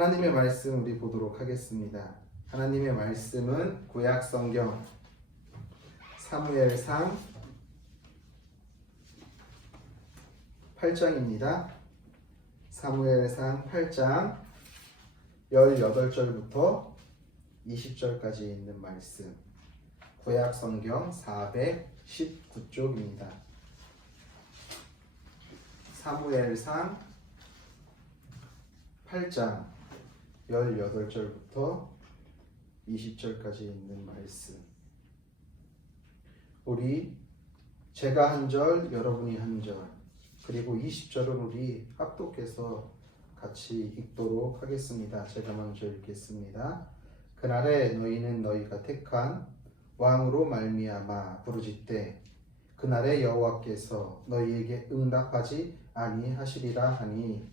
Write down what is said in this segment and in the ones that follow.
하나님의 말씀 우리 보도록 하겠습니다. 하나님의 말씀은 구약 성경 사무엘상 8장입니다. 사무엘상 8장 18절부터 20절까지 있는 말씀. 구약 성경 419쪽입니다. 사무엘상 8장 18절부터 20절까지 있는 말씀. 우리 제가 한 절, 여러분이 한 절, 그리고 20절은 우리 합독해서 같이 읽도록 하겠습니다. 제가 먼저 읽겠습니다. 그날에 너희는 너희가 택한 왕으로 말미암아 부르짖되 그날에 여호와께서 너희에게 응답하지 아니하시리라 하니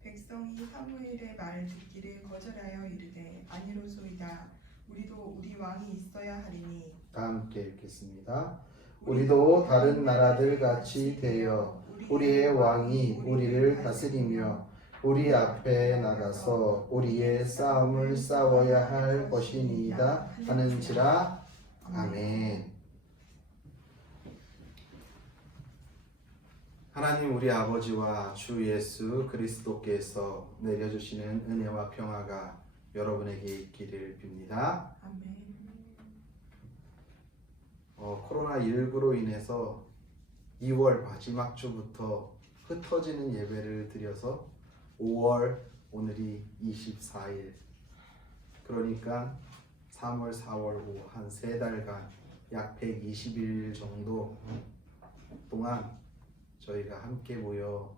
백성이 사무엘의 말을 듣기를 거절하여 이르되 아니로소이다. 우리도 우리 왕이 있어야 하리니. 다 함께 읽겠습니다. 우리도 다른 나라들 같이 되어 우리의 왕이 우리를 다스리며 우리 앞에 나가서 우리의 싸움을 싸워야 할 것이니이다 하는지라. 아멘. 하나님 우리 아버지와 주 예수 그리스도께서 내려주시는 은혜와 평화가 여러분에게 있기를 빕니다. 아멘. 코로나19로 인해서 2월 마지막 주부터 흩어지는 예배를 드려서 5월 오늘이 24일, 그러니까 3월, 4월, 5 한 3달간 약 120일 정도 동안 저희가 함께 모여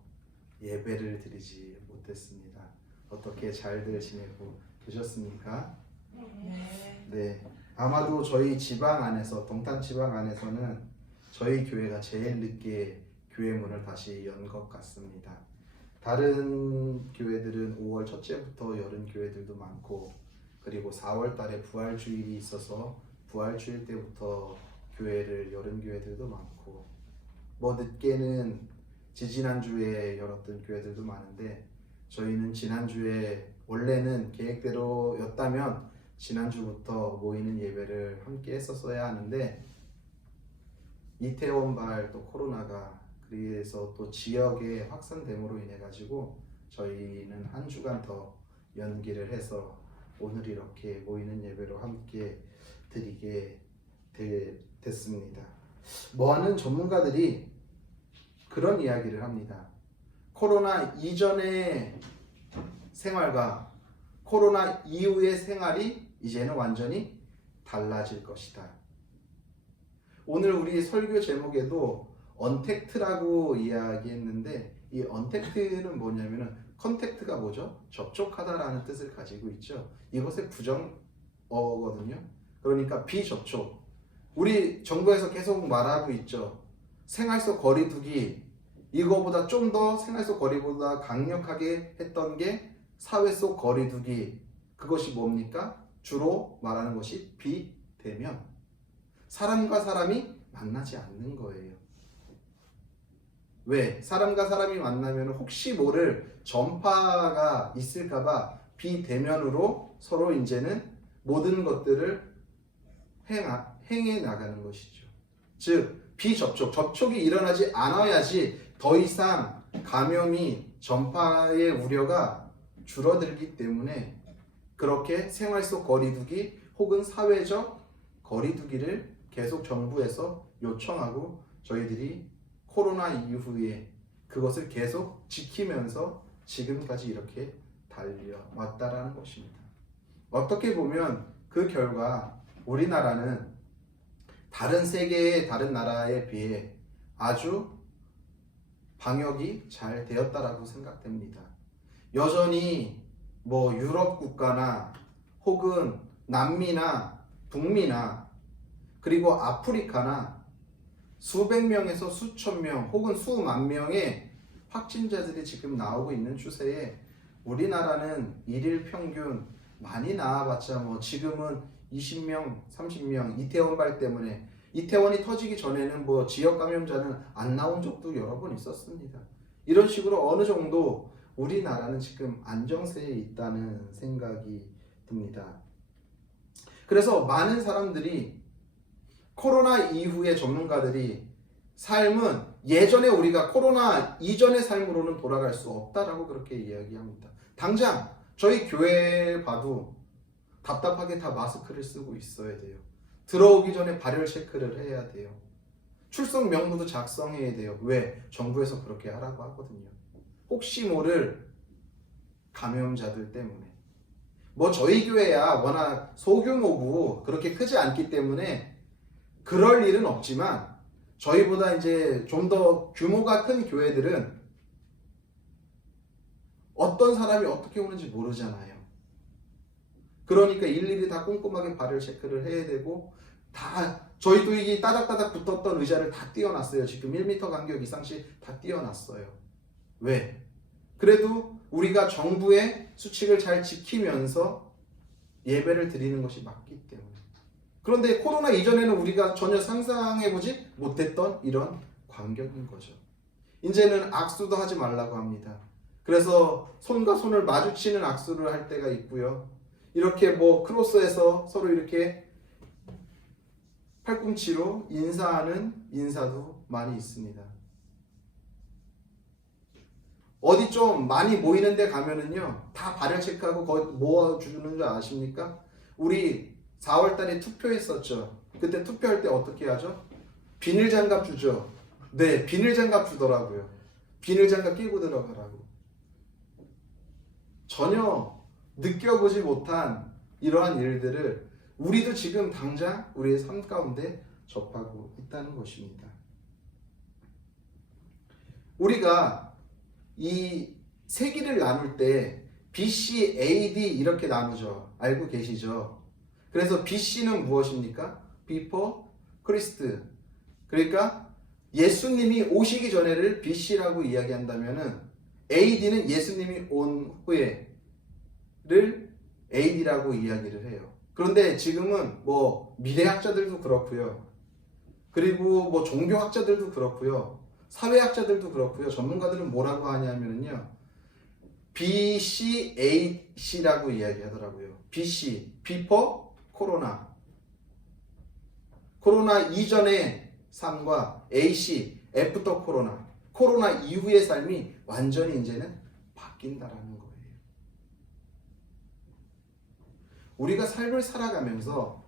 예배를 드리지 못했습니다. 어떻게 잘들 지내고 계셨습니까? 네, 아마도 저희 지방 안에서, 동탄 지방 안에서는 저희 교회가 제일 늦게 교회 문을 다시 연 것 같습니다. 다른 교회들은 5월 첫째부터 열은 교회들도 많고, 그리고 4월 달에 부활주일이 있어서 부활주일 때부터 교회를 열은 교회들도 많고, 뭐 늦게는 지지난주에 열었던 교회들도 많은데, 저희는 지난주에 원래는 계획대로였다면 지난주부터 모이는 예배를 함께 했었어야 하는데, 이태원발 또 코로나가 그래서 또 지역의 확산됨으로 인해 가지고 저희는 한 주간 더 연기를 해서 오늘 이렇게 모이는 예배로 함께 드리게 됐습니다. 많은 전문가들이 그런 이야기를 합니다. 코로나 이전의 생활과 코로나 이후의 생활이 이제는 완전히 달라질 것이다. 오늘 우리 설교 제목에도 언택트라고 이야기했는데, 이 언택트는 뭐냐면은 컨택트가 뭐죠? 접촉하다라는 뜻을 가지고 있죠. 이것의 부정어거든요. 그러니까 비접촉. 우리 정부에서 계속 말하고 있죠. 생활 속 거리두기. 이거보다 좀 더 생활 속 거리보다 강력하게 했던 게 사회 속 거리두기. 그것이 뭡니까? 주로 말하는 것이 비대면. 사람과 사람이 만나지 않는 거예요. 왜? 사람과 사람이 만나면 혹시 모를 전파가 있을까봐 비대면으로 서로 이제는 모든 것들을 행해 나가는 것이죠. 즉, 비접촉, 접촉이 일어나지 않아야지 더 이상 감염이 전파의 우려가 줄어들기 때문에 그렇게 생활 속 거리두기 혹은 사회적 거리두기를 계속 정부에서 요청하고 저희들이 코로나 이후에 그것을 계속 지키면서 지금까지 이렇게 달려왔다라는 것입니다. 어떻게 보면 그 결과 우리나라는 다른 세계의 다른 나라에 비해 아주 방역이 잘 되었다라고 생각됩니다. 여전히 뭐 유럽 국가나 혹은 남미나 북미나 그리고 아프리카나 수백 명에서 수천 명 혹은 수만 명의 확진자들이 지금 나오고 있는 추세에 우리나라는 일일 평균 많이 나와봤자 뭐 지금은 20명, 30명 이태원발 때문에 이태원이 터지기 전에는 뭐 지역 감염자는 안 나온 적도 여러 번 있었습니다. 이런 식으로 어느 정도 우리나라는 지금 안정세에 있다는 생각이 듭니다. 그래서 많은 사람들이 코로나 이후의 전문가들이 삶은 예전에 우리가 코로나 이전의 삶으로는 돌아갈 수 없다라고 그렇게 이야기합니다. 당장 저희 교회 봐도 답답하게 다 마스크를 쓰고 있어야 돼요. 들어오기 전에 발열 체크를 해야 돼요. 출석 명부도 작성해야 돼요. 왜? 정부에서 그렇게 하라고 하거든요. 혹시 모를 감염자들 때문에. 뭐 저희 교회야 워낙 소규모고 그렇게 크지 않기 때문에 그럴 일은 없지만 저희보다 이제 좀 더 규모가 큰 교회들은 어떤 사람이 어떻게 오는지 모르잖아요. 그러니까 일일이 다 꼼꼼하게 발열 체크를 해야 되고 다 저희도 이게 따닥따닥 붙었던 의자를 다 띄워놨어요. 지금 1m 간격 이상씩 다 띄워놨어요. 왜? 그래도 우리가 정부의 수칙을 잘 지키면서 예배를 드리는 것이 맞기 때문에. 그런데 코로나 이전에는 우리가 전혀 상상해보지 못했던 이런 광경인 거죠. 이제는 악수도 하지 말라고 합니다. 그래서 손과 손을 마주치는 악수를 할 때가 있고요. 이렇게 뭐 크로스해서 서로 이렇게 팔꿈치로 인사하는 인사도 많이 있습니다. 어디 좀 많이 모이는 데 가면은요 다 발열 체크하고 거의 모아주는 줄 아십니까? 우리 4월 달에 투표했었죠. 그때 투표할 때 어떻게 하죠? 비닐 장갑 주죠. 네, 비닐 장갑 주더라고요. 비닐 장갑 끼고 들어가라고. 전혀 느껴보지 못한 이러한 일들을 우리도 지금 당장 우리의 삶 가운데 접하고 있다는 것입니다. 우리가 이 세기를 나눌 때 BC, AD 이렇게 나누죠. 알고 계시죠? 그래서 BC는 무엇입니까? Before Christ. 그러니까 예수님이 오시기 전에를 BC라고 이야기한다면은 AD는 예수님이 온 후에를 AD라고 이야기를 해요. 그런데 지금은 뭐 미래학자들도 그렇고요. 그리고 뭐 종교학자들도 그렇고요. 사회학자들도 그렇고요. 전문가들은 뭐라고 하냐면요. BCAC라고 이야기하더라고요. BC, Before 코로나. 코로나 이전의 삶과 AC, After 코로나. 코로나 이후의 삶이 완전히 이제는 바뀐다라는 거예요. 우리가 삶을 살아가면서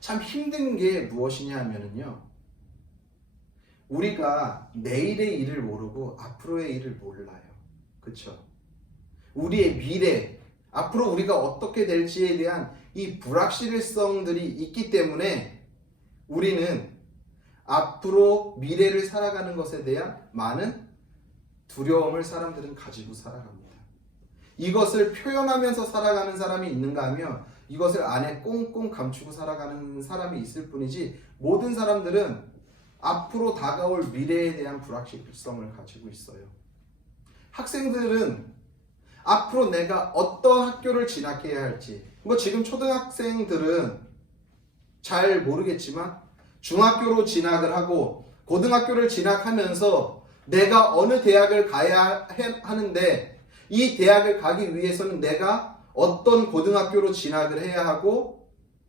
참 힘든 게 무엇이냐 하면은요. 우리가 내일의 일을 모르고 앞으로의 일을 몰라요. 그렇죠? 우리의 미래, 앞으로 우리가 어떻게 될지에 대한 이 불확실성들이 있기 때문에 우리는 앞으로 미래를 살아가는 것에 대한 많은 두려움을 사람들은 가지고 살아갑니다. 이것을 표현하면서 살아가는 사람이 있는가 하면 이것을 안에 꽁꽁 감추고 살아가는 사람이 있을 뿐이지 모든 사람들은 앞으로 다가올 미래에 대한 불확실성을 가지고 있어요. 학생들은 앞으로 내가 어떤 학교를 진학해야 할지, 뭐 지금 초등학생들은 잘 모르겠지만 중학교로 진학을 하고 고등학교를 진학하면서 내가 어느 대학을 가야 하는데 이 대학을 가기 위해서는 내가 어떤 고등학교로 진학을 해야 하고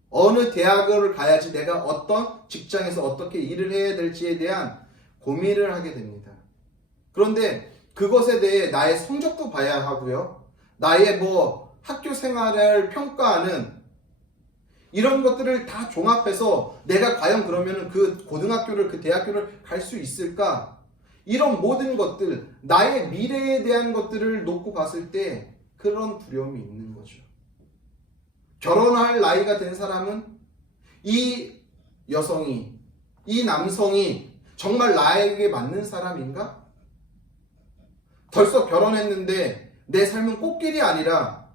어느 대학을 가야지 내가 어떤 직장에서 어떻게 일을 해야 될지에 대한 고민을 하게 됩니다. 그런데 그것에 대해 나의 성적도 봐야 하고요. 나의 뭐 학교 생활을 평가하는 이런 것들을 다 종합해서 내가 과연 그러면 그 고등학교를 그 대학교를 갈 수 있을까? 이런 모든 것들, 나의 미래에 대한 것들을 놓고 봤을 때 그런 두려움이 있는 거죠. 결혼할 나이가 된 사람은 이 여성이, 이 남성이 정말 나에게 맞는 사람인가? 벌써 결혼했는데 내 삶은 꽃길이 아니라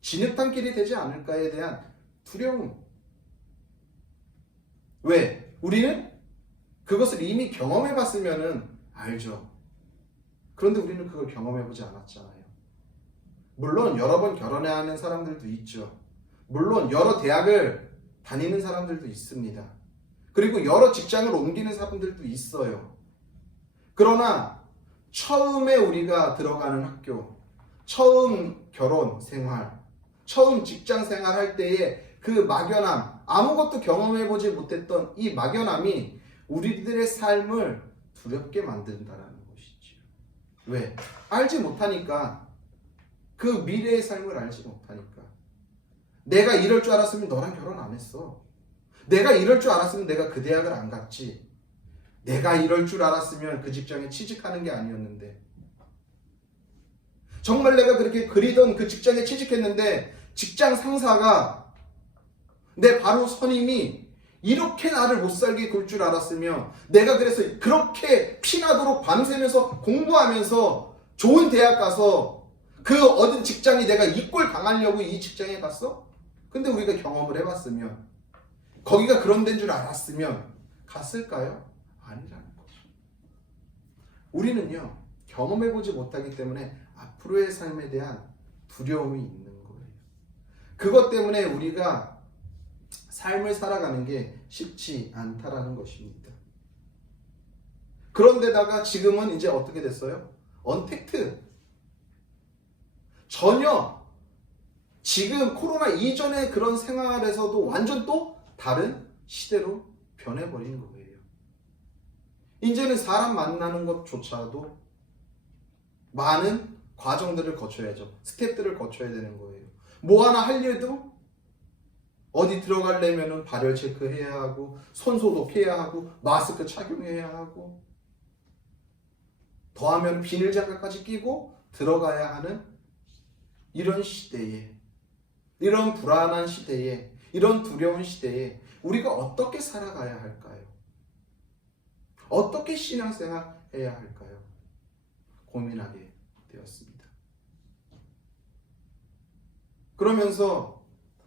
진흙탕길이 되지 않을까에 대한 두려움. 왜? 우리는 그것을 이미 경험해 봤으면 알죠. 그런데 우리는 그걸 경험해 보지 않았잖아요. 물론 여러 번 결혼해야 하는 사람들도 있죠. 물론 여러 대학을 다니는 사람들도 있습니다. 그리고 여러 직장을 옮기는 사람들도 있어요. 그러나 처음에 우리가 들어가는 학교, 처음 결혼 생활, 처음 직장 생활 할 때의 그 막연함, 아무것도 경험해보지 못했던 이 막연함이 우리들의 삶을 두렵게 만든다라는 것이지요. 왜? 알지 못하니까. 그 미래의 삶을 알지 못하니까. 내가 이럴 줄 알았으면 너랑 결혼 안 했어. 내가 이럴 줄 알았으면 내가 그 대학을 안 갔지. 내가 이럴 줄 알았으면 그 직장에 취직하는 게 아니었는데. 정말 내가 그렇게 그리던 그 직장에 취직했는데 직장 상사가 내 바로 선임이 이렇게 나를 못 살게 굴 줄 알았으면 내가 그래서 그렇게 피나도록 밤새면서 공부하면서 좋은 대학 가서 그 얻은 직장이 내가 이 꼴 당하려고 이 직장에 갔어? 근데 우리가 경험을 해봤으면 거기가 그런 데인 줄 알았으면 갔을까요? 아니라는 거죠. 우리는요 경험해보지 못하기 때문에 앞으로의 삶에 대한 두려움이 있는 거예요. 그것 때문에 우리가 삶을 살아가는 게 쉽지 않다라는 것입니다. 그런데다가 지금은 이제 어떻게 됐어요? 언택트. 전혀 지금 코로나 이전의 그런 생활에서도 완전 또 다른 시대로 변해버린 거예요. 이제는 사람 만나는 것조차도 많은 과정들을 거쳐야죠. 스텝들을 거쳐야 되는 거예요. 뭐 하나 하려도 어디 들어가려면 발열 체크해야 하고 손 소독해야 하고 마스크 착용해야 하고 더하면 비닐 장갑까지 끼고 들어가야 하는 이런 시대에, 이런 불안한 시대에, 이런 두려운 시대에 우리가 어떻게 살아가야 할까요? 어떻게 신앙생활 해야 할까요? 고민하게 되었습니다. 그러면서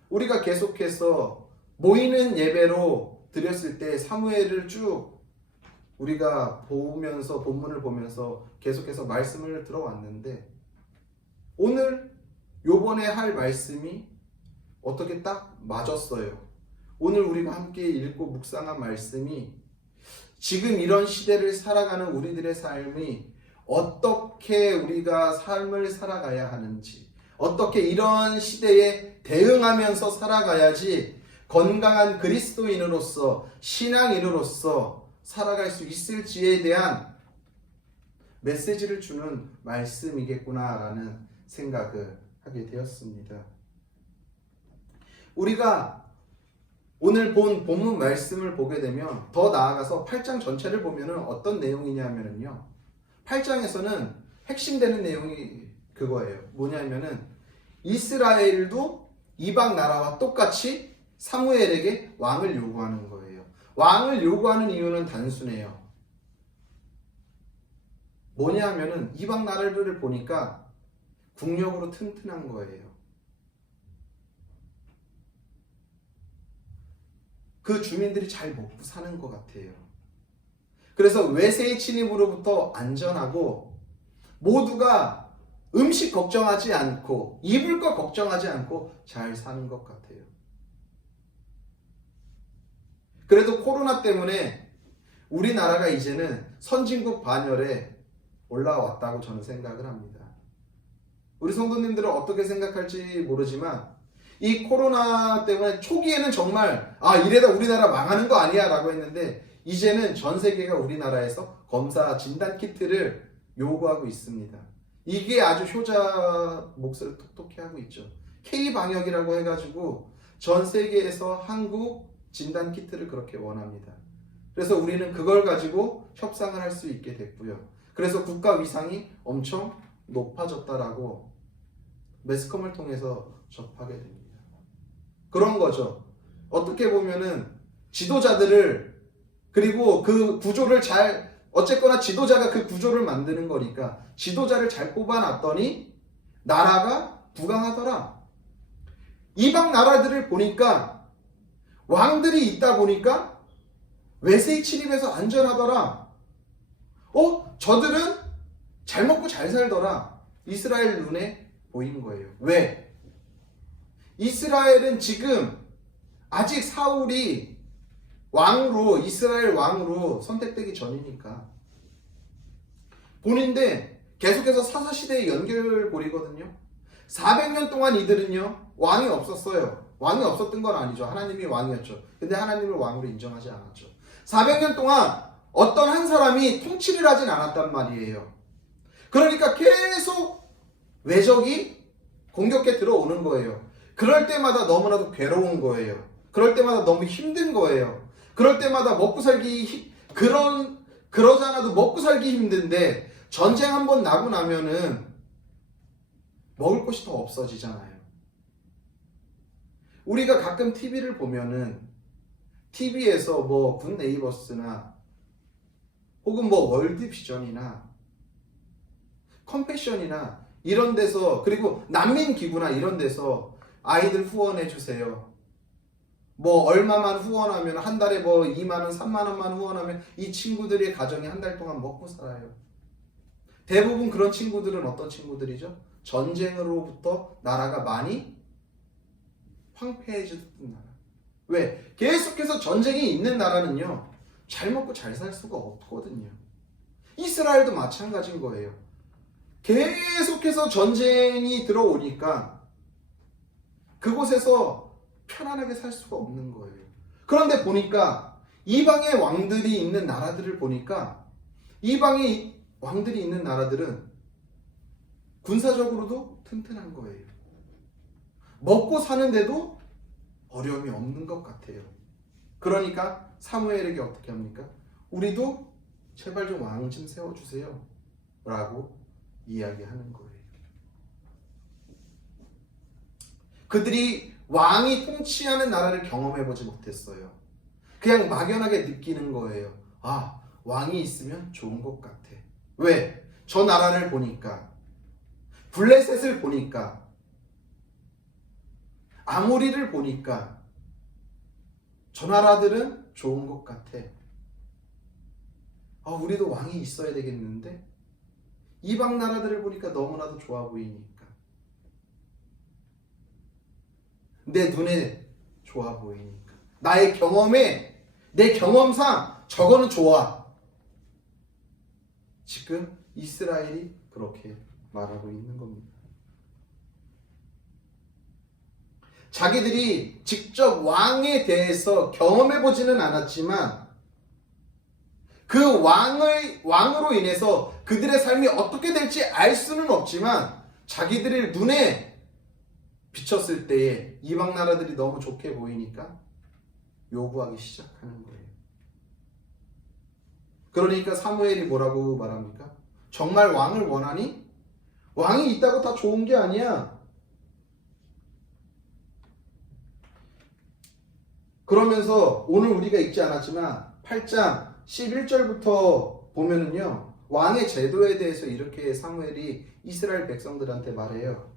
우리가 계속해서 모이는 예배로 드렸을 때 사무엘을 쭉 우리가 보면서 본문을 보면서 계속해서 말씀을 들어왔는데 오늘 요번에 할 말씀이 어떻게 딱 맞았어요. 오늘 우리가 함께 읽고 묵상한 말씀이 지금 이런 시대를 살아가는 우리들의 삶이 어떻게 우리가 삶을 살아가야 하는지, 어떻게 이런 시대에 대응하면서 살아가야지 건강한 그리스도인으로서 신앙인으로서 살아갈 수 있을지에 대한 메시지를 주는 말씀이겠구나라는 생각을 하게 되었습니다. 우리가 오늘 본 본문 말씀을 보게 되면 더 나아가서 8장 전체를 보면 어떤 내용이냐면요. 8장에서는 핵심되는 내용이 그거예요. 뭐냐면은 이스라엘도 이방 나라와 똑같이 사무엘에게 왕을 요구하는 거예요. 왕을 요구하는 이유는 단순해요. 뭐냐면은 이방 나라들을 보니까 국력으로 튼튼한 거예요. 그 주민들이 잘 먹고 사는 것 같아요. 그래서 외세의 침입으로부터 안전하고 모두가 음식 걱정하지 않고 입을 거 걱정하지 않고 잘 사는 것 같아요. 그래도 코로나 때문에 우리나라가 이제는 선진국 반열에 올라왔다고 저는 생각을 합니다. 우리 성도님들은 어떻게 생각할지 모르지만 이 코로나 때문에 초기에는 정말 이래다 우리나라 망하는 거 아니야 라고 했는데 이제는 전 세계가 우리나라에서 검사 진단 키트를 요구하고 있습니다. 이게 아주 효자 몫을 톡톡히 하고 있죠. K방역이라고 해가지고 전 세계에서 한국 진단 키트를 그렇게 원합니다. 그래서 우리는 그걸 가지고 협상을 할 수 있게 됐고요. 그래서 국가 위상이 엄청 높아졌다라고 매스컴을 통해서 접하게 됩니다. 그런 거죠. 어떻게 보면은 지도자들을 그리고 그 구조를 어쨌거나 지도자가 그 구조를 만드는 거니까 지도자를 잘 뽑아놨더니 나라가 부강하더라. 이방 나라들을 보니까 왕들이 있다 보니까 외세의 침입에서 안전하더라. 저들은 잘 먹고 잘 살더라. 이스라엘 눈에 보인 거예요. 왜? 이스라엘은 지금 아직 사울이 이스라엘 왕으로 선택되기 전이니까. 본인데 계속해서 사사시대의 연결고리거든요. 400년 동안 이들은요 왕이 없었어요. 왕이 없었던 건 아니죠. 하나님이 왕이었죠. 근데 하나님을 왕으로 인정하지 않았죠. 400년 동안 어떤 한 사람이 통치를 하진 않았단 말이에요. 그러니까 계속 외적이 공격해 들어오는 거예요. 그럴 때마다 너무나도 괴로운 거예요. 그럴 때마다 너무 힘든 거예요. 그럴 때마다 먹고 살기 그러지 않아도 먹고 살기 힘든데 전쟁 한번 나고 나면은 먹을 것이 더 없어지잖아요. 우리가 가끔 TV를 보면은 TV에서 뭐 굿네이버스나 혹은 뭐 월드비전이나 컴패션이나 이런 데서 그리고 난민기구나 이런 데서 아이들 후원해 주세요. 뭐 얼마만 후원하면 한 달에 뭐 2만원 3만원만 후원하면 이 친구들의 가정이 한 달 동안 먹고 살아요. 대부분 그런 친구들은 어떤 친구들이죠? 전쟁으로부터 나라가 많이 황폐해졌던 나라. 왜? 계속해서 전쟁이 있는 나라는요 잘 먹고 잘 살 수가 없거든요. 이스라엘도 마찬가지인 거예요. 계속해서 전쟁이 들어오니까 그곳에서 편안하게 살 수가 없는 거예요. 그런데 보니까 이방의 왕들이 있는 나라들을 보니까 이방의 왕들이 있는 나라들은 군사적으로도 튼튼한 거예요. 먹고 사는데도 어려움이 없는 것 같아요. 그러니까 사무엘에게 어떻게 합니까? 우리도 제발 좀 왕 좀 세워주세요 라고 이야기하는 거예요. 그들이 왕이 통치하는 나라를 경험해보지 못했어요. 그냥 막연하게 느끼는 거예요. 아, 왕이 있으면 좋은 것 같아. 왜? 저 나라를 보니까, 블레셋을 보니까, 아모리를 보니까 저 나라들은 좋은 것 같아. 아, 우리도 왕이 있어야 되겠는데? 이방 나라들을 보니까 너무나도 좋아 보이니까. 내 눈에 좋아 보이니까. 나의 경험에, 내 경험상 저거는 좋아. 지금 이스라엘이 그렇게 말하고 있는 겁니다. 자기들이 직접 왕에 대해서 경험해보지는 않았지만 그 왕으로 인해서 그들의 삶이 어떻게 될지 알 수는 없지만 자기들의 눈에 비쳤을 때에 이방 나라들이 너무 좋게 보이니까 요구하기 시작하는 거예요. 그러니까 사무엘이 뭐라고 말합니까? 정말 왕을 원하니? 왕이 있다고 다 좋은 게 아니야. 그러면서 오늘 우리가 읽지 않았지만 8장 11절부터 보면은요 왕의 제도에 대해서 이렇게 사무엘이 이스라엘 백성들한테 말해요.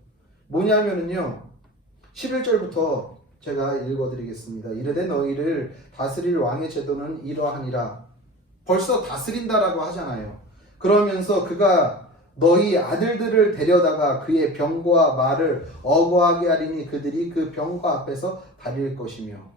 뭐냐면은요 11절부터 제가 읽어드리겠습니다. 이르되 너희를 다스릴 왕의 제도는 이러하니라. 벌써 다스린다라고 하잖아요. 그러면서 그가 너희 아들들을 데려다가 그의 병거와 말을 어거하게 하리니 그들이 그 병거 앞에서 다릴 것이며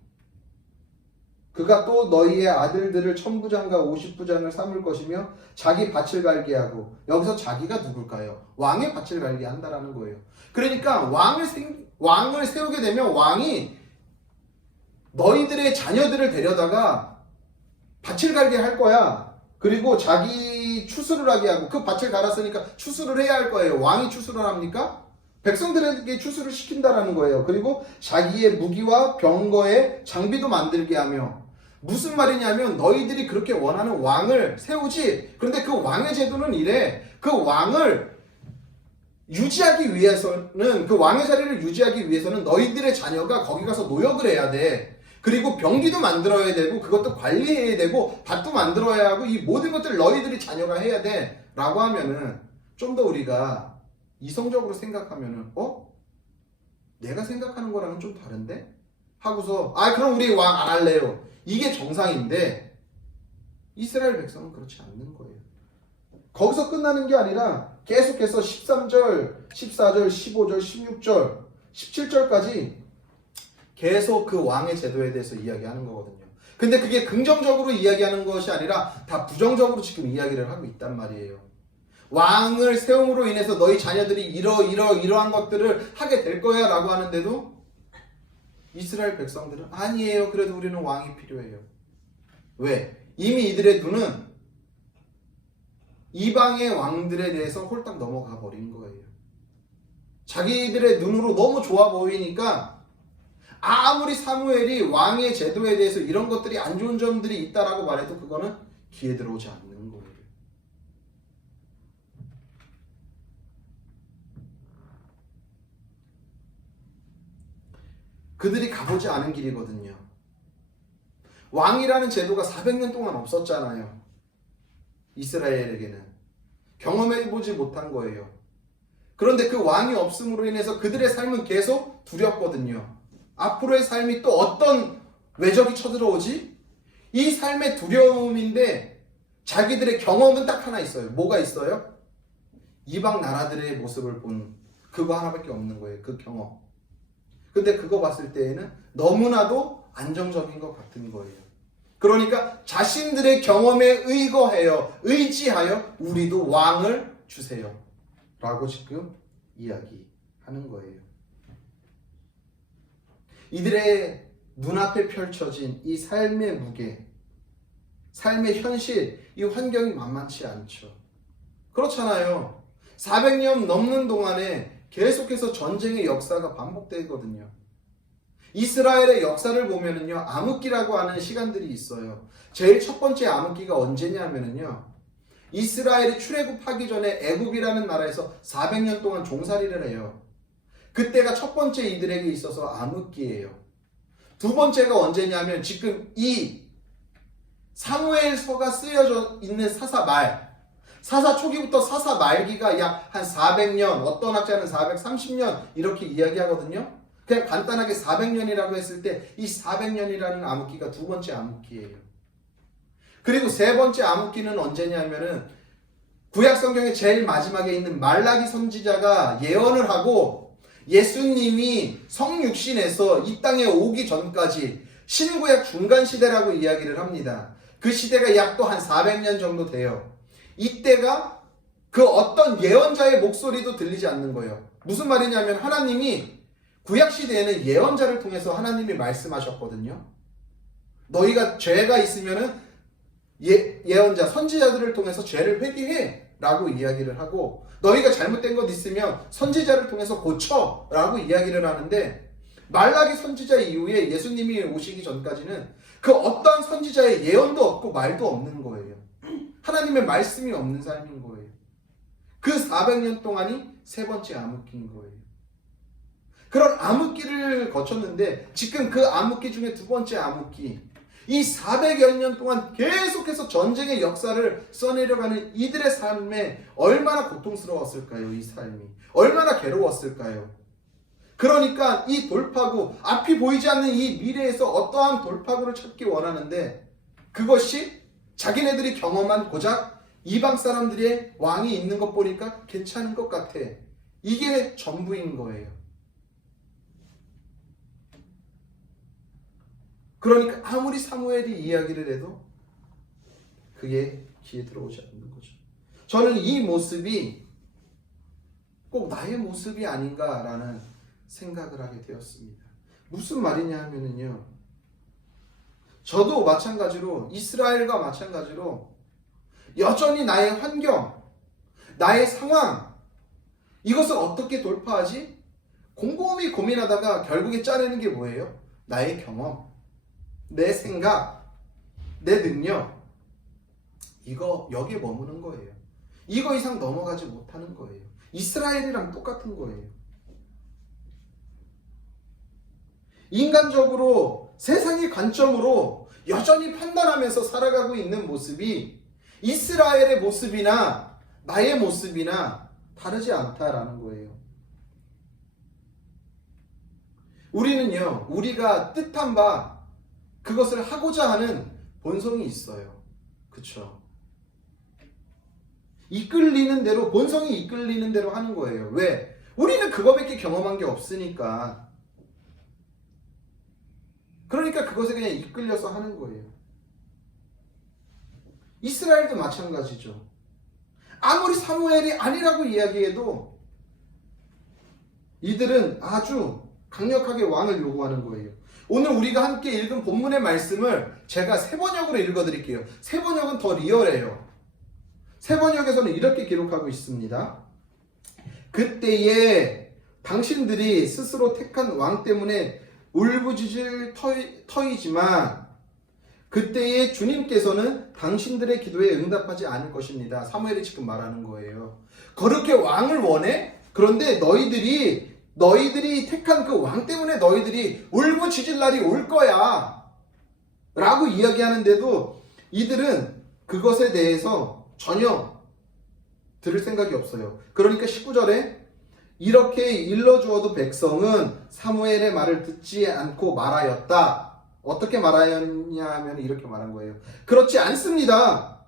그가 또 너희의 아들들을 1000부장과 50부장을 삼을 것이며 자기 밭을 갈게 하고, 여기서 자기가 누굴까요? 왕의 밭을 갈게 한다라는 거예요. 그러니까 왕을 세우게 되면 왕이 너희들의 자녀들을 데려다가 밭을 갈게 할 거야. 그리고 자기 추수를 하게 하고, 그 밭을 갈았으니까 추수를 해야 할 거예요. 왕이 추수를 합니까? 백성들에게 추수를 시킨다라는 거예요. 그리고 자기의 무기와 병거의 장비도 만들게 하며, 무슨 말이냐면 너희들이 그렇게 원하는 왕을 세우지. 그런데 그 왕의 제도는 이래. 그 왕을 유지하기 위해서는, 그 왕의 자리를 유지하기 위해서는 너희들의 자녀가 거기 가서 노역을 해야 돼. 그리고 병기도 만들어야 되고 그것도 관리해야 되고 밭도 만들어야 하고 이 모든 것들을 너희들이 자녀가 해야 돼 라고 하면은 좀 더 우리가 이성적으로 생각하면은 내가 생각하는 거랑은 좀 다른데? 하고서 그럼 우리 왕 안 할래요. 이게 정상인데 이스라엘 백성은 그렇지 않는 거예요. 거기서 끝나는 게 아니라 계속해서 13절, 14절, 15절, 16절, 17절까지 계속 그 왕의 제도에 대해서 이야기하는 거거든요. 근데 그게 긍정적으로 이야기하는 것이 아니라 다 부정적으로 지금 이야기를 하고 있단 말이에요. 왕을 세움으로 인해서 너희 자녀들이 이러한 것들을 하게 될 거야 라고 하는데도 이스라엘 백성들은 아니에요. 그래도 우리는 왕이 필요해요. 왜? 이미 이들의 눈은 이방의 왕들에 대해서 홀딱 넘어가 버린 거예요. 자기들의 눈으로 너무 좋아 보이니까 아무리 사무엘이 왕의 제도에 대해서 이런 것들이 안 좋은 점들이 있다라고 말해도 그거는 귀에 들어오지 않는 거예요. 그들이 가보지 않은 길이거든요. 왕이라는 제도가 400년 동안 없었잖아요. 이스라엘에게는. 경험해보지 못한 거예요. 그런데 그 왕이 없음으로 인해서 그들의 삶은 계속 두렵거든요. 앞으로의 삶이 또 어떤 외적이 쳐들어오지? 이 삶의 두려움인데 자기들의 경험은 딱 하나 있어요. 뭐가 있어요? 이방 나라들의 모습을 본 그거 하나밖에 없는 거예요. 그 경험. 근데 그거 봤을 때에는 너무나도 안정적인 것 같은 거예요. 그러니까 자신들의 경험에 의지하여 우리도 왕을 주세요 라고 지금 이야기하는 거예요. 이들의 눈앞에 펼쳐진 이 삶의 무게, 삶의 현실, 이 환경이 만만치 않죠. 그렇잖아요. 400년 넘는 동안에 계속해서 전쟁의 역사가 반복되거든요. 이스라엘의 역사를 보면은요, 암흑기라고 하는 시간들이 있어요. 제일 첫 번째 암흑기가 언제냐면은요, 이스라엘이 출애굽하기 전에 애굽이라는 나라에서 400년 동안 종살이를 해요. 그때가 첫 번째 이들에게 있어서 암흑기예요. 두 번째가 언제냐면 지금 이 사무엘서가 쓰여져 있는 사사 초기부터 사사 말기가 약 한 400년, 어떤 학자는 430년 이렇게 이야기하거든요. 그냥 간단하게 400년이라고 했을 때 이 400년이라는 암흑기가 두 번째 암흑기예요. 그리고 세 번째 암흑기는 언제냐면은 구약 성경의 제일 마지막에 있는 말라기 선지자가 예언을 하고 예수님이 성육신에서 이 땅에 오기 전까지 신구약 중간 시대라고 이야기를 합니다. 그 시대가 약 또 한 400년 정도 돼요. 이때가 그 어떤 예언자의 목소리도 들리지 않는 거예요. 무슨 말이냐면 하나님이 구약 시대에는 예언자를 통해서 하나님이 말씀하셨거든요. 너희가 죄가 있으면은 예언자, 선지자들을 통해서 죄를 회개해 라고 이야기를 하고 너희가 잘못된 것 있으면 선지자를 통해서 고쳐 라고 이야기를 하는데 말라기 선지자 이후에 예수님이 오시기 전까지는 그 어떤 선지자의 예언도 없고 말도 없는 거예요. 하나님의 말씀이 없는 삶인 거예요. 그 400년 동안이 세 번째 암흑기인 거예요. 그런 암흑기를 거쳤는데 지금 그 암흑기 중에 두 번째 암흑기, 이 400여 년 동안 계속해서 전쟁의 역사를 써내려가는 이들의 삶에 얼마나 고통스러웠을까요? 이 삶이 얼마나 괴로웠을까요? 그러니까 이 돌파구, 앞이 보이지 않는 이 미래에서 어떠한 돌파구를 찾기 원하는데 그것이 자기네들이 경험한 고작 이방 사람들의 왕이 있는 것 보니까 괜찮은 것 같아. 이게 전부인 거예요. 그러니까 아무리 사무엘이 이야기를 해도 그게 귀에 들어오지 않는 거죠. 저는 이 모습이 꼭 나의 모습이 아닌가라는 생각을 하게 되었습니다. 무슨 말이냐 하면은요, 저도 마찬가지로 이스라엘과 마찬가지로 여전히 나의 환경, 나의 상황, 이것을 어떻게 돌파하지? 곰곰이 고민하다가 결국에 짜내는 게 뭐예요? 나의 경험, 내 생각, 내 능력, 이거 여기에 머무는 거예요. 이거 이상 넘어가지 못하는 거예요. 이스라엘이랑 똑같은 거예요. 인간적으로 세상의 관점으로 여전히 판단하면서 살아가고 있는 모습이 이스라엘의 모습이나 나의 모습이나 다르지 않다라는 거예요. 우리는요, 우리가 뜻한 바 그것을 하고자 하는 본성이 있어요. 그쵸? 이끌리는 대로, 본성이 이끌리는 대로 하는 거예요. 왜? 우리는 그거밖에 경험한 게 없으니까. 그러니까 그것에 그냥 이끌려서 하는 거예요. 이스라엘도 마찬가지죠. 아무리 사무엘이 아니라고 이야기해도 이들은 아주 강력하게 왕을 요구하는 거예요. 오늘 우리가 함께 읽은 본문의 말씀을 제가 세번역으로 읽어드릴게요. 세번역은 더 리얼해요. 세번역에서는 이렇게 기록하고 있습니다. 그때에 당신들이 스스로 택한 왕 때문에 울부짖을 터이지만 그때에 주님께서는 당신들의 기도에 응답하지 않을 것입니다. 사무엘이 지금 말하는 거예요. 그렇게 왕을 원해? 그런데 너희들이 택한 그 왕 때문에 너희들이 울부짖을 날이 올 거야 라고 이야기하는데도 이들은 그것에 대해서 전혀 들을 생각이 없어요. 그러니까 19절에 이렇게 일러주어도 백성은 사무엘의 말을 듣지 않고 말하였다. 어떻게 말하였냐 하면 이렇게 말한 거예요. 그렇지 않습니다.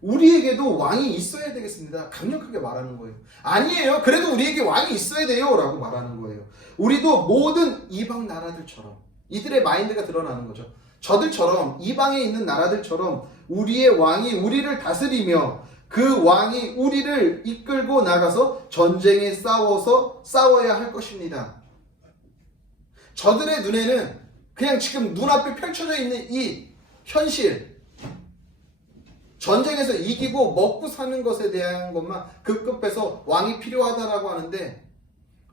우리에게도 왕이 있어야 되겠습니다. 강력하게 말하는 거예요. 아니에요. 그래도 우리에게 왕이 있어야 돼요. 라고 말하는 거예요. 우리도 모든 이방 나라들처럼 이들의 마인드가 드러나는 거죠. 저들처럼 이방에 있는 나라들처럼 우리의 왕이 우리를 다스리며 그 왕이 우리를 이끌고 나가서 전쟁에 싸워야 할 것입니다. 저들의 눈에는 그냥 지금 눈앞에 펼쳐져 있는 이 현실, 전쟁에서 이기고 먹고 사는 것에 대한 것만 급급해서 왕이 필요하다라고 하는데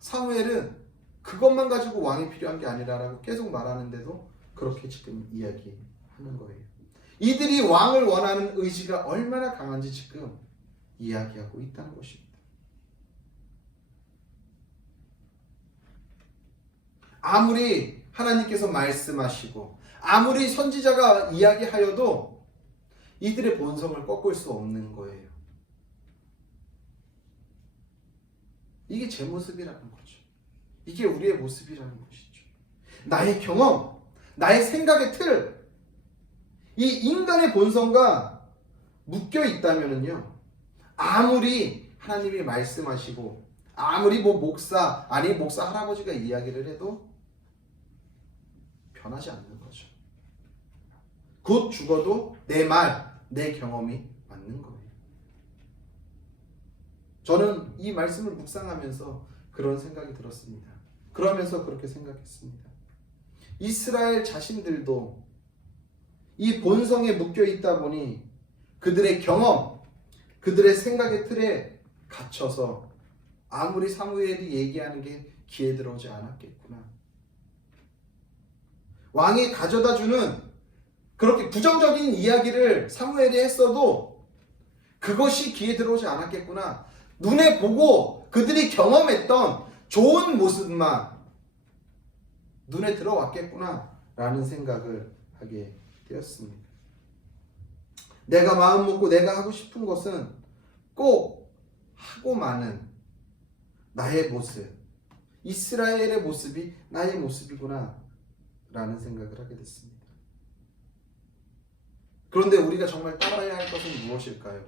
사무엘은 그것만 가지고 왕이 필요한 게 아니라라고 계속 말하는데도 그렇게 지금 이야기하는 거예요. 이들이 왕을 원하는 의지가 얼마나 강한지 지금 이야기하고 있다는 것입니다. 아무리 하나님께서 말씀하시고 아무리 선지자가 이야기하여도 이들의 본성을 꺾을 수 없는 거예요. 이게 제 모습이라는 거죠. 이게 우리의 모습이라는 것이죠. 나의 경험, 나의 생각의 틀, 이 인간의 본성과 묶여 있다면요, 아무리 하나님이 말씀하시고 아무리 목사 할아버지가 이야기를 해도 변하지 않는 거죠. 곧 죽어도 내 말, 내 경험이 맞는 거예요. 저는 이 말씀을 묵상하면서 그런 생각이 들었습니다. 그러면서 그렇게 생각했습니다. 이스라엘 자신들도 이 본성에 묶여 있다 보니 그들의 경험, 그들의 생각의 틀에 갇혀서 아무리 사무엘이 얘기하는 게 귀에 들어오지 않았겠구나. 왕이 가져다주는 그렇게 부정적인 이야기를 사무엘이 했어도 그것이 귀에 들어오지 않았겠구나. 눈에 보고 그들이 경험했던 좋은 모습만 눈에 들어왔겠구나 라는 생각을 하게 되었습니다. 내가 마음 먹고 내가 하고 싶은 것은 꼭 하고 마는 나의 모습, 이스라엘의 모습이 나의 모습이구나 라는 생각을 하게 됐습니다. 그런데 우리가 정말 따라야 할 것은 무엇일까요?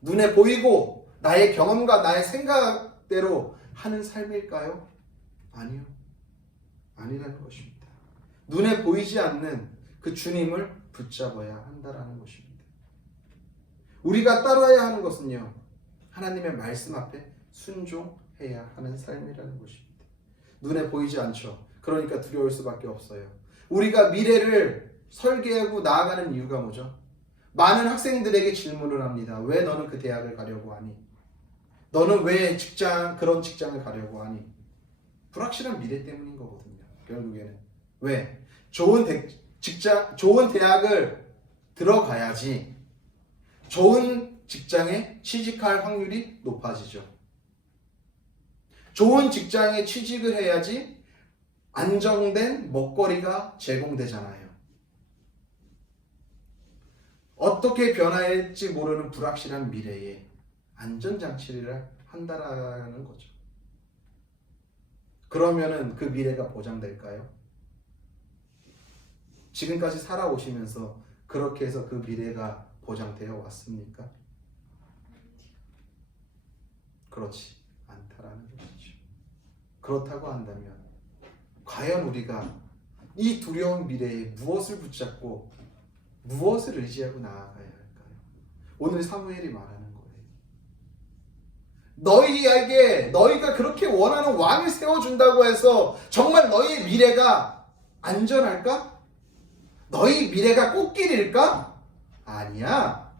눈에 보이고 나의 경험과 나의 생각대로 하는 삶일까요? 아니요. 아니라는 것입니다. 눈에 보이지 않는 그 주님을 붙잡아야 한다라는 것입니다. 우리가 따라야 하는 것은요, 하나님의 말씀 앞에 순종해야 하는 삶이라는 것입니다. 눈에 보이지 않죠. 그러니까 두려울 수밖에 없어요. 우리가 미래를 설계하고 나아가는 이유가 뭐죠? 많은 학생들에게 질문을 합니다. 왜 너는 그 대학을 가려고 하니? 너는 왜 그런 직장을 가려고 하니? 불확실한 미래 때문인 거거든요. 결국에는. 왜? 좋은 대학을 들어가야지 좋은 직장에 취직할 확률이 높아지죠. 좋은 직장에 취직을 해야지 안정된 먹거리가 제공되잖아요. 어떻게 변할지 모르는 불확실한 미래에 안전장치를 한다라는 거죠. 그러면은 그 미래가 보장될까요? 지금까지 살아오시면서 그렇게 해서 그 미래가 보장되어 왔습니까? 그렇지 않다라는 것이죠. 그렇다고 한다면 과연 우리가 이 두려운 미래에 무엇을 붙잡고 무엇을 의지하고 나아가야 할까요? 오늘 사무엘이 말하는 거예요. 너희에게 너희가 그렇게 원하는 왕을 세워준다고 해서 정말 너희의 미래가 안전할까? 너희 미래가 꽃길일까? 아니야.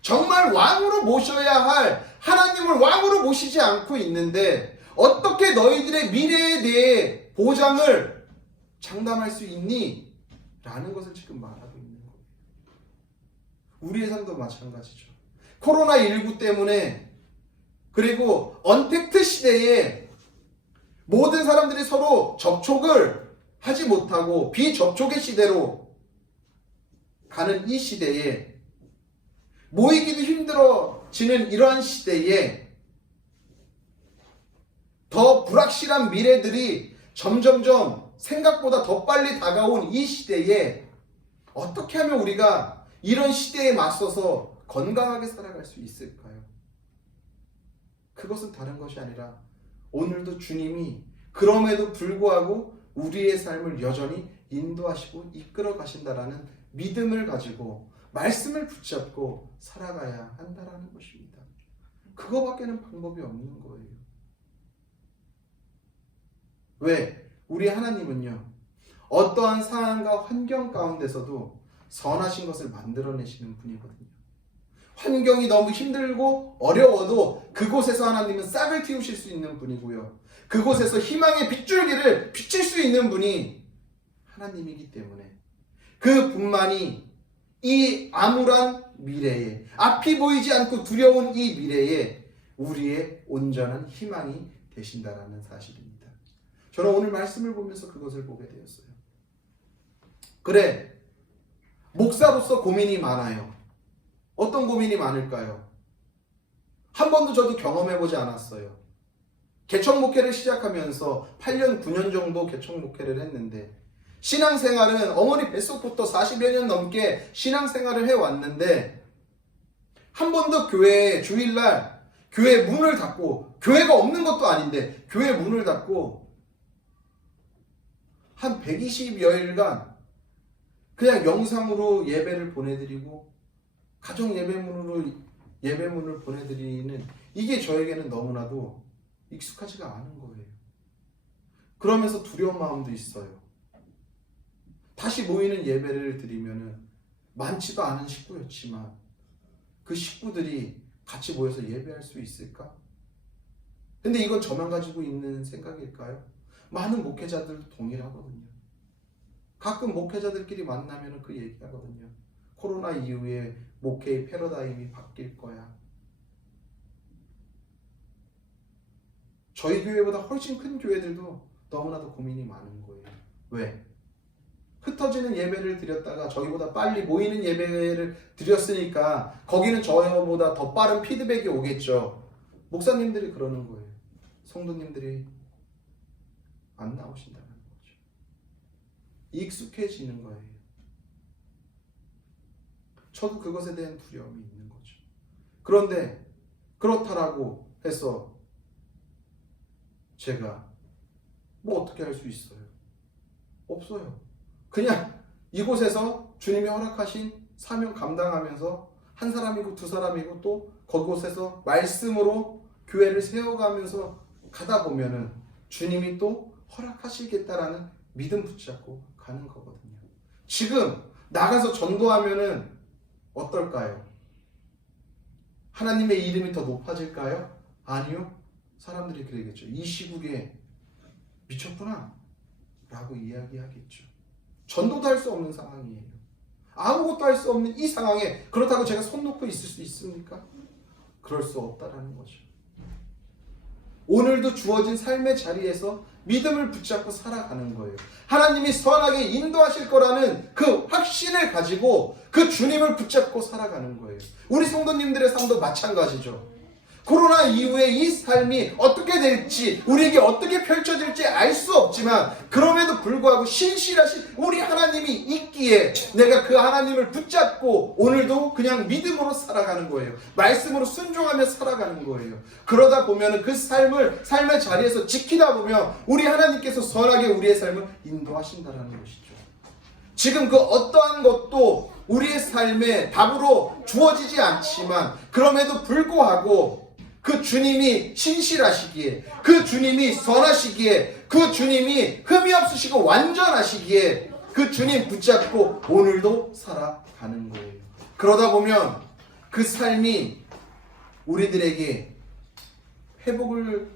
정말 왕으로 모셔야 할 하나님을 왕으로 모시지 않고 있는데 어떻게 너희들의 미래에 대해 보장을 장담할 수 있니? 라는 것을 지금 말하고 있는 거예요. 우리의 삶도 마찬가지죠. 코로나19 때문에 그리고 언택트 시대에 모든 사람들이 서로 접촉을 하지 못하고 비접촉의 시대로 가는 이 시대에 모이기도 힘들어지는 이러한 시대에 더 불확실한 미래들이 점점점 생각보다 더 빨리 다가온 이 시대에 어떻게 하면 우리가 이런 시대에 맞서서 건강하게 살아갈 수 있을까요? 그것은 다른 것이 아니라 오늘도 주님이 그럼에도 불구하고 우리의 삶을 여전히 인도하시고 이끌어 가신다라는 믿음을 가지고 말씀을 붙잡고 살아가야 한다라는 것입니다. 그거밖에는 방법이 없는 거예요. 왜? 우리 하나님은요, 어떠한 상황과 환경 가운데서도 선하신 것을 만들어내시는 분이거든요. 환경이 너무 힘들고 어려워도 그곳에서 하나님은 싹을 틔우실 수 있는 분이고요. 그곳에서 희망의 빗줄기를 비칠 수 있는 분이 하나님이기 때문에 그분만이 이 암울한 미래에, 앞이 보이지 않고 두려운 이 미래에 우리의 온전한 희망이 되신다라는 사실입니다. 저는 오늘 말씀을 보면서 그것을 보게 되었어요. 그래, 목사로서 고민이 많아요. 어떤 고민이 많을까요? 한 번도 저도 경험해보지 않았어요. 개척 목회를 시작하면서 8년, 9년 정도 개척 목회를 했는데 신앙생활은 어머니 뱃속부터 40여 년 넘게 신앙생활을 해왔는데 한 번도 교회에 주일날 교회 문을 닫고, 교회가 없는 것도 아닌데 교회 문을 닫고 한 120여일간 그냥 영상으로 예배를 보내드리고 가정 예배문으로 예배문을 보내드리는, 이게 저에게는 너무나도 익숙하지가 않은 거예요. 그러면서 두려운 마음도 있어요. 다시 모이는 예배를 드리면은 많지도 않은 식구였지만 그 식구들이 같이 모여서 예배할 수 있을까? 근데 이건 저만 가지고 있는 생각일까요? 많은 목회자들도 동일하거든요. 가끔 목회자들끼리 만나면 그 얘기하거든요. 코로나 이후에 목회의 패러다임이 바뀔 거야. 저희 교회보다 훨씬 큰 교회들도 너무나도 고민이 많은 거예요. 왜? 흩어지는 예배를 드렸다가 저희보다 빨리 모이는 예배를 드렸으니까 거기는 저희보다 더 빠른 피드백이 오겠죠. 목사님들이 그러는 거예요. 성도님들이 안 나오신다는 거죠. 익숙해지는 거예요. 저도 그것에 대한 두려움이 있는 거죠. 그런데 그렇다라고 해서 제가 뭐 어떻게 할 수 있어요? 없어요. 그냥 이곳에서 주님이 허락하신 사명 감당하면서 한 사람이고 두 사람이고 또 그곳에서 말씀으로 교회를 세워가면서 가다 보면은 주님이 또 허락하시겠다라는 믿음 붙잡고 가는 거거든요. 지금 나가서 전도하면은 어떨까요? 하나님의 이름이 더 높아질까요? 아니요. 사람들이 그러겠죠. 이 시국에 미쳤구나 라고 이야기하겠죠. 전도도 할 수 없는 상황이에요. 아무것도 할 수 없는 이 상황에 그렇다고 제가 손 놓고 있을 수 있습니까? 그럴 수 없다라는 거죠. 오늘도 주어진 삶의 자리에서 믿음을 붙잡고 살아가는 거예요. 하나님이 선하게 인도하실 거라는 그 확신을 가지고 그 주님을 붙잡고 살아가는 거예요. 우리 성도님들의 삶도 마찬가지죠. 코로나 이후에 이 삶이 어떻게 될지, 우리에게 어떻게 펼쳐질지 알 수 없지만 그럼에도 불구하고 신실하신 우리 하나님이 있기에 내가 그 하나님을 붙잡고 오늘도 그냥 믿음으로 살아가는 거예요. 말씀으로 순종하며 살아가는 거예요. 그러다 보면 그 삶의 자리에서 지키다 보면 우리 하나님께서 선하게 우리의 삶을 인도하신다는 것이죠. 지금 그 어떠한 것도 우리의 삶에 답으로 주어지지 않지만 그럼에도 불구하고 그 주님이 신실하시기에, 그 주님이 선하시기에, 그 주님이 흠이 없으시고 완전하시기에 그 주님 붙잡고 오늘도 살아가는 거예요. 그러다 보면 그 삶이 우리들에게 회복을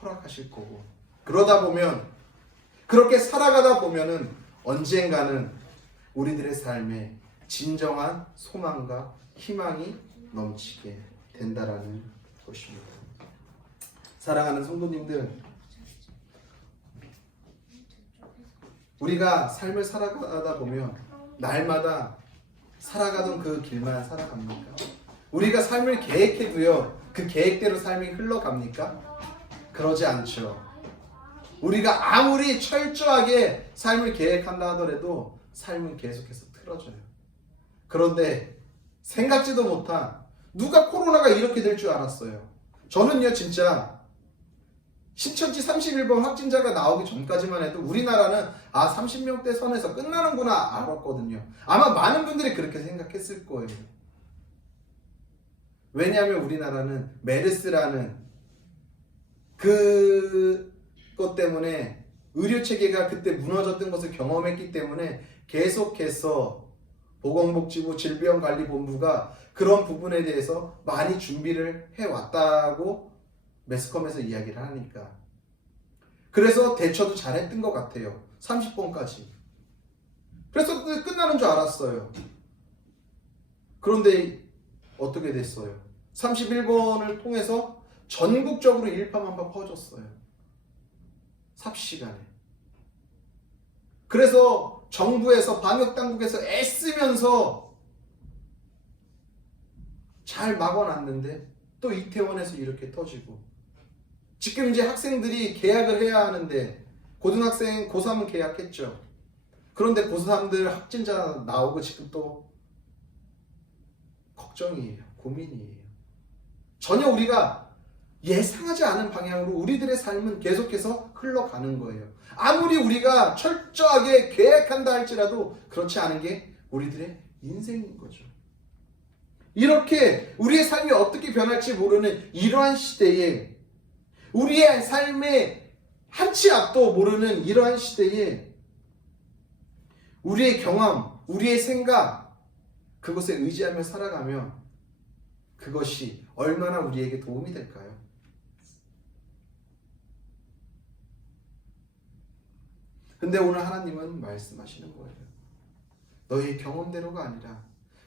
허락하실 거고, 그러다 보면 그렇게 살아가다 보면은 언젠가는 우리들의 삶에 진정한 소망과 희망이 넘치게 된다라는 것입니다. 사랑하는 성도님들, 우리가 삶을 살아가다 보면 날마다 살아가던 그 길만 살아갑니까? 우리가 삶을 계획해도요, 그 계획대로 삶이 흘러갑니까? 그러지 않죠. 우리가 아무리 철저하게 삶을 계획한다 하더라도 삶은 계속해서 틀어져요. 그런데 생각지도 못한, 누가 코로나가 이렇게 될 줄 알았어요. 저는요 진짜 신천지 31번 확진자가 나오기 전까지만 해도 우리나라는 30명대 선에서 끝나는구나 알았거든요. 아마 많은 분들이 그렇게 생각했을 거예요. 왜냐하면 우리나라는 메르스라는 그것 때문에 의료체계가 그때 무너졌던 것을 경험했기 때문에 계속해서 보건복지부 질병관리본부가 그런 부분에 대해서 많이 준비를 해왔다고 매스컴에서 이야기를 하니까, 그래서 대처도 잘했던 것 같아요. 30번까지. 그래서 끝나는 줄 알았어요. 그런데 어떻게 됐어요? 31번을 통해서 전국적으로 일파만파 퍼졌어요. 삽시간에. 그래서 정부에서, 방역당국에서 애쓰면서 잘 막아놨는데 또 이태원에서 이렇게 터지고, 지금 이제 학생들이 계약을 해야 하는데, 고등학생 고3은 계약했죠. 그런데 고3들 확진자 나오고 지금 또 걱정이에요. 고민이에요. 전혀 우리가 예상하지 않은 방향으로 우리들의 삶은 계속해서 흘러가는 거예요. 아무리 우리가 철저하게 계획한다 할지라도 그렇지 않은 게 우리들의 인생인 거죠. 이렇게 우리의 삶이 어떻게 변할지 모르는 이러한 시대에, 우리의 삶의 한치 앞도 모르는 이러한 시대에 우리의 경험, 우리의 생각, 그것에 의지하며 살아가면 그것이 얼마나 우리에게 도움이 될까요? 근데 오늘 하나님은 말씀하시는 거예요. 너의 경험대로가 아니라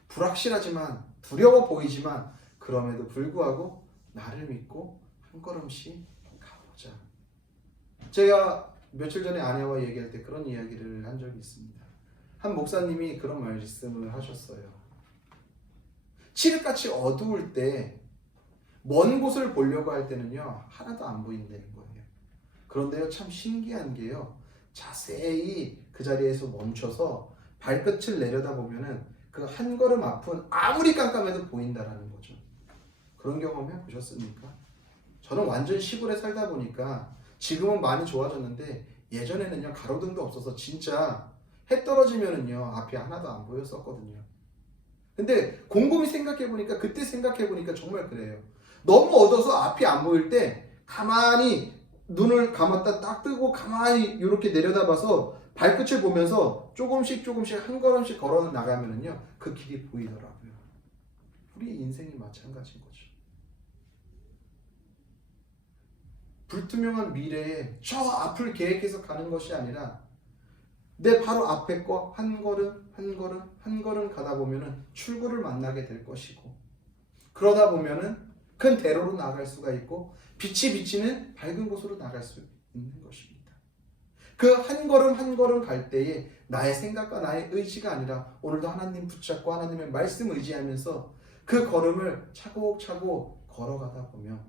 불확실하지만, 두려워 보이지만 그럼에도 불구하고 나를 믿고 한 걸음씩 가보자. 제가 며칠 전에 아내와 얘기할 때 그런 이야기를 한 적이 있습니다. 한 목사님이 그런 말씀을 하셨어요. 칠흑같이 어두울 때 먼 곳을 보려고 할 때는요 하나도 안 보인다는 거예요. 그런데요 참 신기한 게요, 자세히 그 자리에서 멈춰서 발끝을 내려다보면은 그 한 걸음 앞은 아무리 깜깜해도 보인다라는 거죠. 그런 경험 해보셨습니까? 저는 완전 시골에 살다 보니까 지금은 많이 좋아졌는데, 예전에는요 가로등도 없어서 진짜 해 떨어지면은요 앞이 하나도 안 보였었거든요. 근데 곰곰이 생각해보니까, 그때 생각해보니까 정말 그래요. 너무 어두워서 앞이 안 보일 때 가만히 눈을 감았다 딱 뜨고 가만히 이렇게 내려다봐서 발끝을 보면서 조금씩 한 걸음씩 걸어 나가면은요 그 길이 보이더라고요. 우리 인생이 마찬가지인 거죠. 불투명한 미래에 저 앞을 계획해서 가는 것이 아니라 내 바로 앞에 거 한 걸음 가다 보면은 출구를 만나게 될 것이고, 그러다 보면은 큰 대로로 나갈 수가 있고 빛이 비치는 밝은 곳으로 나갈 수 있는 것입니다. 그 한 걸음 갈 때에 나의 생각과 나의 의지가 아니라 오늘도 하나님 붙잡고 하나님의 말씀 의지하면서 그 걸음을 차곡차곡 걸어가다 보면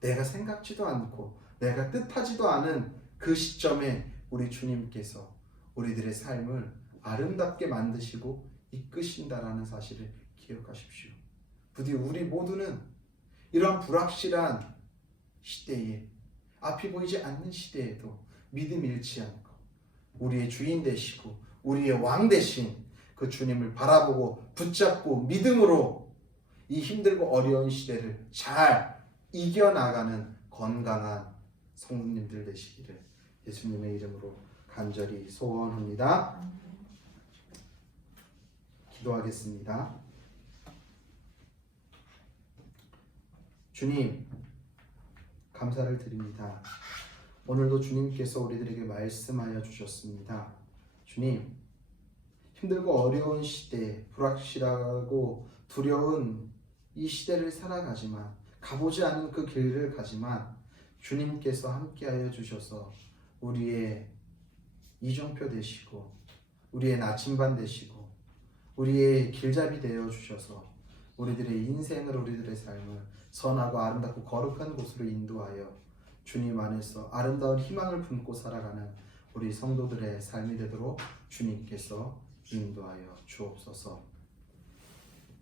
내가 생각지도 않고 내가 뜻하지도 않은 그 시점에 우리 주님께서 우리들의 삶을 아름답게 만드시고 이끄신다라는 사실을 기억하십시오. 부디 우리 모두는 이러한 불확실한 시대에, 앞이 보이지 않는 시대에도 믿음 잃지 않고 우리의 주인 되시고 우리의 왕 되신 그 주님을 바라보고 붙잡고 믿음으로 이 힘들고 어려운 시대를 잘 이겨나가는 건강한 성도님들 되시기를 예수님의 이름으로 간절히 소원합니다. 기도하겠습니다. 주님, 감사를 드립니다. 오늘도 주님께서 우리들에게 말씀하여 주셨습니다. 주님, 힘들고 어려운 시대, 불확실하고 두려운 이 시대를 살아가지만, 가보지 않은 그 길을 가지만 주님께서 함께하여 주셔서 우리의 이정표 되시고 우리의 나침반 되시고 우리의 길잡이 되어 주셔서 우리들의 인생을, 우리들의 삶을 선하고 아름답고 거룩한 곳으로 인도하여 주님 안에서 아름다운 희망을 품고 살아가는 우리 성도들의 삶이 되도록 주님께서 인도하여 주옵소서.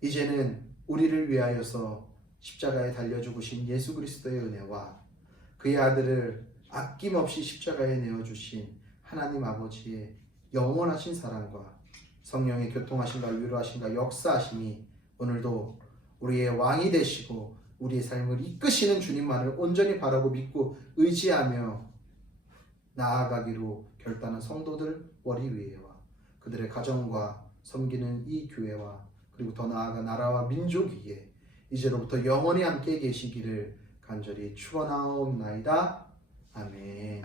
이제는 우리를 위하여서 십자가에 달려 죽으신 예수 그리스도의 은혜와 그의 아들을 아낌없이 십자가에 내어주신 하나님 아버지의 영원하신 사랑과 성령의 교통하심과 위로하심과 역사하심이 오늘도 우리의 왕이 되시고 우리의 삶을 이끄시는 주님만을 온전히 바라고 믿고 의지하며 나아가기로 결단한 성도들 머리 위에와 그들의 가정과 섬기는 이 교회와 그리고 더 나아가 나라와 민족 위에 이제로부터 영원히 함께 계시기를 간절히 축원하옵나이다. 아멘.